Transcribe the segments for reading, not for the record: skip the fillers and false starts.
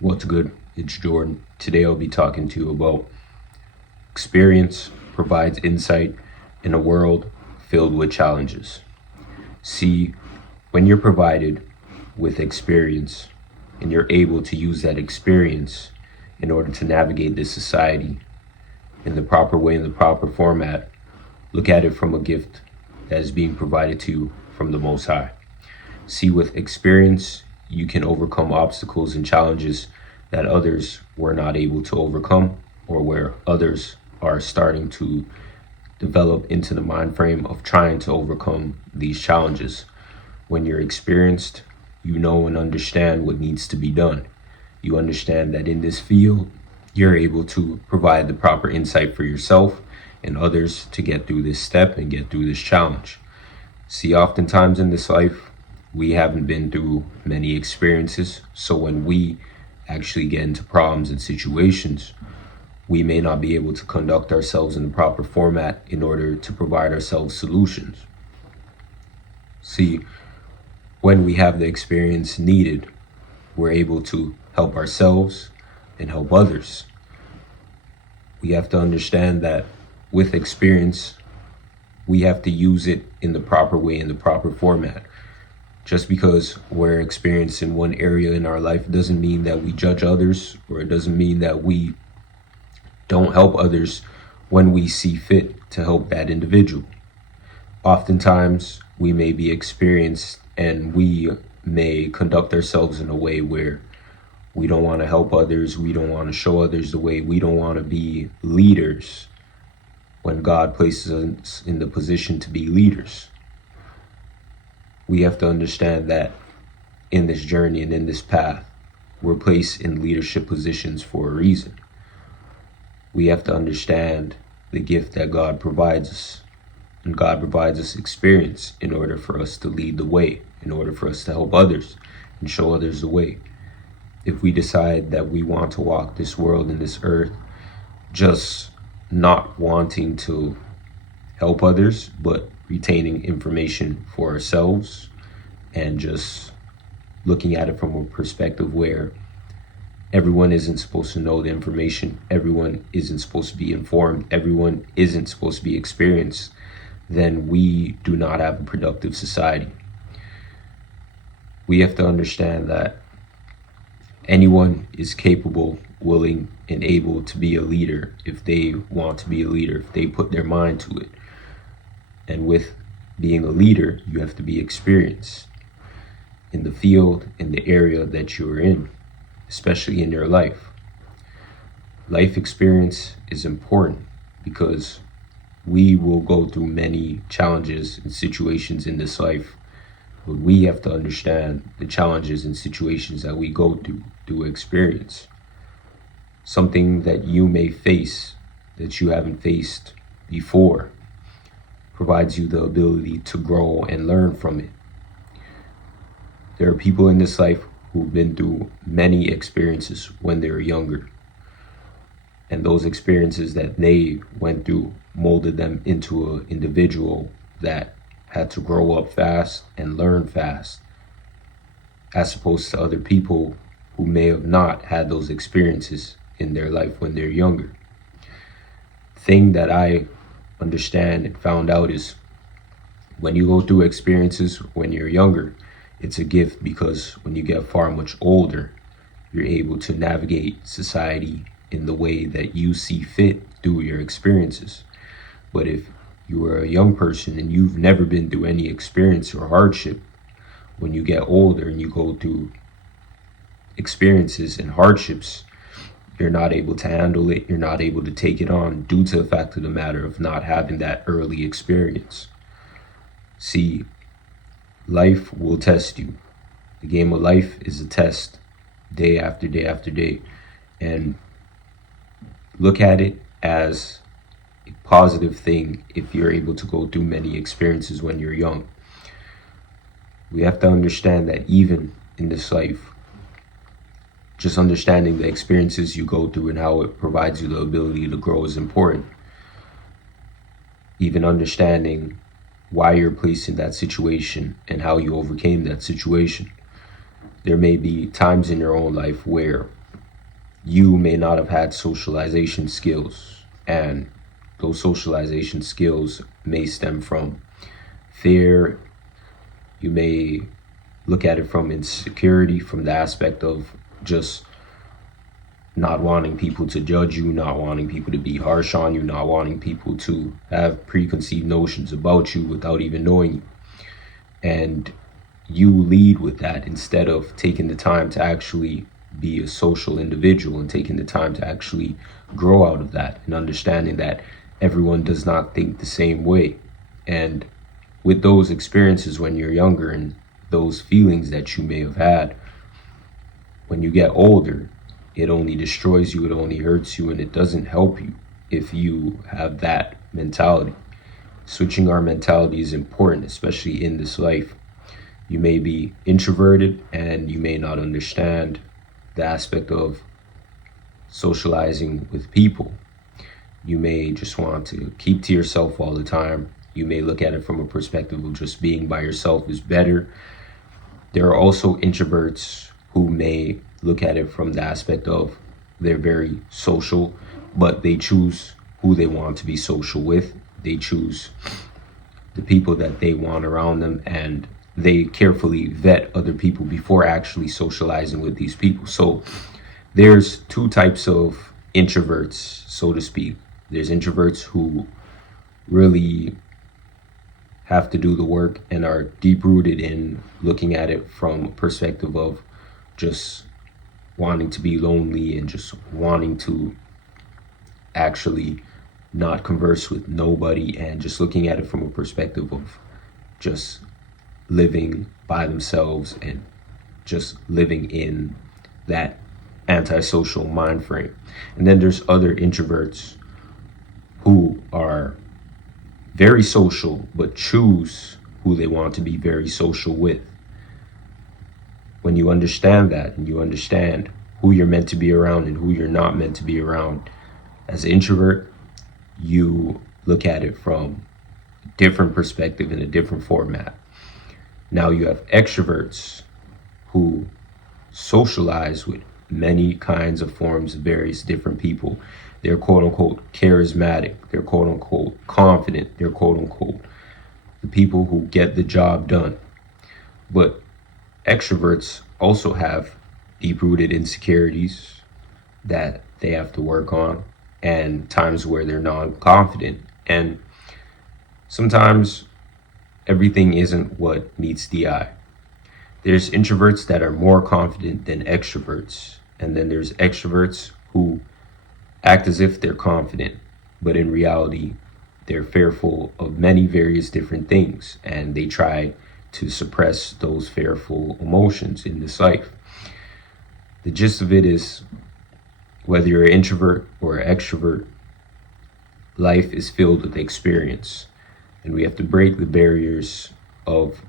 What's good? It's Jordan. Today I'll be talking to you about experience provides insight in a world filled with challenges. See, when you're provided with experience and you're able to use that experience in order to navigate this society in the proper way, in the proper format, look at it from a gift that is being provided to you from the Most High. See, with experience, you can overcome obstacles and challenges that others were not able to overcome, or where others are starting to develop into the mind frame of trying to overcome these challenges. When you're experienced, you know and understand what needs to be done. You understand that in this field, you're able to provide the proper insight for yourself and others to get through this step and get through this challenge. See, oftentimes in this life, we haven't been through many experiences. So when we actually get into problems and situations, we may not be able to conduct ourselves in the proper format in order to provide ourselves solutions. See, when we have the experience needed, we're able to help ourselves and help others. We have to understand that with experience, we have to use it in the proper way, in the proper format. Just because we're experienced in one area in our life doesn't mean that we judge others, or it doesn't mean that we don't help others when we see fit to help that individual. Oftentimes, we may be experienced and we may conduct ourselves in a way where we don't want to help others, we don't want to show others the way, we don't want to be leaders when God places us in the position to be leaders. We have to understand that in this journey and in this path, we're placed in leadership positions for a reason. We have to understand the gift that God provides us. And God provides us experience in order for us to lead the way, in order for us to help others and show others the way. If we decide that we want to walk this world and this earth just not wanting to help others, but retaining information for ourselves and just looking at it from a perspective where everyone isn't supposed to know the information, everyone isn't supposed to be informed, everyone isn't supposed to be experienced, then we do not have a productive society. We have to understand that anyone is capable, willing, and able to be a leader if they want to be a leader, if they put their mind to it. And with being a leader, you have to be experienced in the field, in the area that you're in, especially in your life. Life experience is important because we will go through many challenges and situations in this life, but we have to understand the challenges and situations that we go through experience. Something that you may face that you haven't faced before provides you the ability to grow and learn from it. There are people in this life who've been through many experiences when they were younger. And those experiences that they went through molded them into an individual that had to grow up fast and learn fast, as opposed to other people who may have not had those experiences in their life when they're younger. Thing that I understand and found out is when you go through experiences when you're younger, it's a gift, because when you get far much older, you're able to navigate society in the way that you see fit through your experiences. But if you are a young person and you've never been through any experience or hardship, when you get older and you go through experiences and hardships, you're not able to handle it, you're not able to take it on due to the fact of the matter of not having that early experience. See, life will test you. The game of life is a test day after day after day. And look at it as a positive thing if you're able to go through many experiences when you're young. We have to understand that even in this life, just understanding the experiences you go through and how it provides you the ability to grow is important. Even understanding why you're placed in that situation and how you overcame that situation. There may be times in your own life where you may not have had socialization skills, and those socialization skills may stem from fear. You may look at it from insecurity, from the aspect of just not wanting people to judge you, not wanting people to be harsh on you, not wanting people to have preconceived notions about you without even knowing you. And you lead with that instead of taking the time to actually be a social individual and taking the time to actually grow out of that and understanding that everyone does not think the same way. And with those experiences when you're younger and those feelings that you may have had, when you get older, it only destroys you, it only hurts you, and it doesn't help you if you have that mentality. Switching our mentality is important, especially in this life. You may be introverted and you may not understand the aspect of socializing with people. You may just want to keep to yourself all the time. You may look at it from a perspective of just being by yourself is better. There are also introverts who may look at it from the aspect of they're very social, but they choose who they want to be social with. They choose the people that they want around them, and they carefully vet other people before actually socializing with these people. So there's two types of introverts, so to speak. There's introverts who really have to do the work and are deep rooted in looking at it from a perspective of just wanting to be lonely and just wanting to actually not converse with nobody, and just looking at it from a perspective of just living by themselves and just living in that antisocial mind frame. And then there's other introverts who are very social but choose who they want to be very social with. When you understand that and you understand who you're meant to be around and who you're not meant to be around, as an introvert, you look at it from a different perspective in a different format. Now you have extroverts who socialize with many kinds of forms of various different people. They're quote unquote charismatic, they're quote unquote confident, they're quote unquote the people who get the job done. But extroverts also have deep rooted insecurities that they have to work on, and times where they're non-confident. And sometimes everything isn't what meets the eye. There's introverts that are more confident than extroverts, and then there's extroverts who act as if they're confident, but in reality, they're fearful of many various different things, and they try to suppress those fearful emotions in this life. The gist of it is, whether you're an introvert or an extrovert, life is filled with experience, and we have to break the barriers of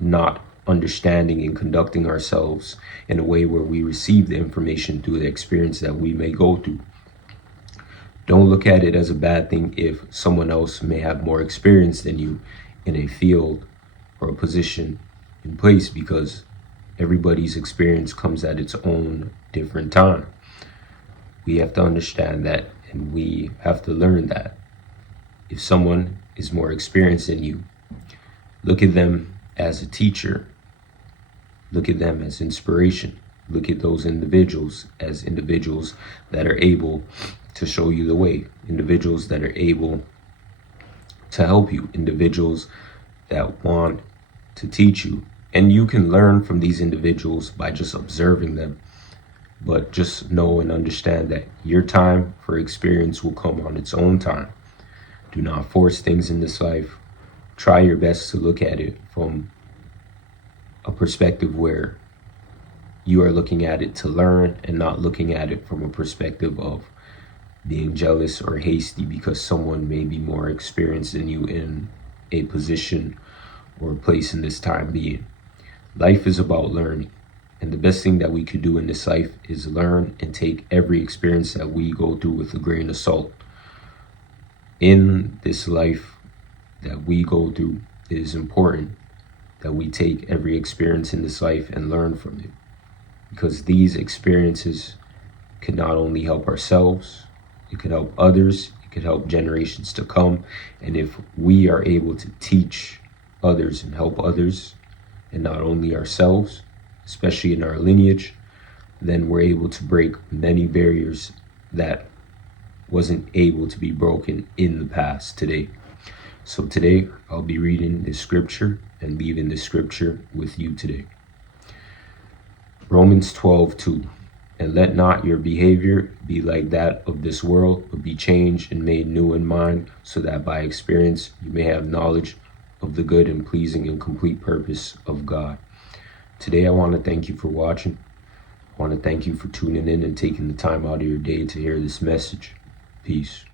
not understanding and conducting ourselves in a way where we receive the information through the experience that we may go through. Don't look at it as a bad thing if someone else may have more experience than you in a field or a position in place, because everybody's experience comes at its own different time. We have to understand that, and we have to learn that. If someone is more experienced than you, look at them as a teacher. Look at them as inspiration. Look at those individuals as individuals that are able to show you the way, individuals that are able to help you, individuals that want to teach you. And you can learn from these individuals by just observing them. But just know and understand that your time for experience will come on its own time. Do not force things in this life. Try your best to look at it from a perspective where you are looking at it to learn, and not looking at it from a perspective of being jealous or hasty because someone may be more experienced than you in a position or a place in this time being. Life is about learning. And the best thing that we could do in this life is learn and take every experience that we go through with a grain of salt. In this life that we go through, it is important that we take every experience in this life and learn from it. Because these experiences can not only help ourselves, it could help others, it could help generations to come. And if we are able to teach others and help others, and not only ourselves, especially in our lineage, then we're able to break many barriers that wasn't able to be broken in the past today. So today I'll be reading this scripture and leaving this scripture with you today. Romans 12:2. And let not your behavior be like that of this world, but be changed and made new in mind, so that by experience you may have knowledge of the good and pleasing and complete purpose of God. Today I want to thank you for watching. I want to thank you for tuning in and taking the time out of your day to hear this message. Peace.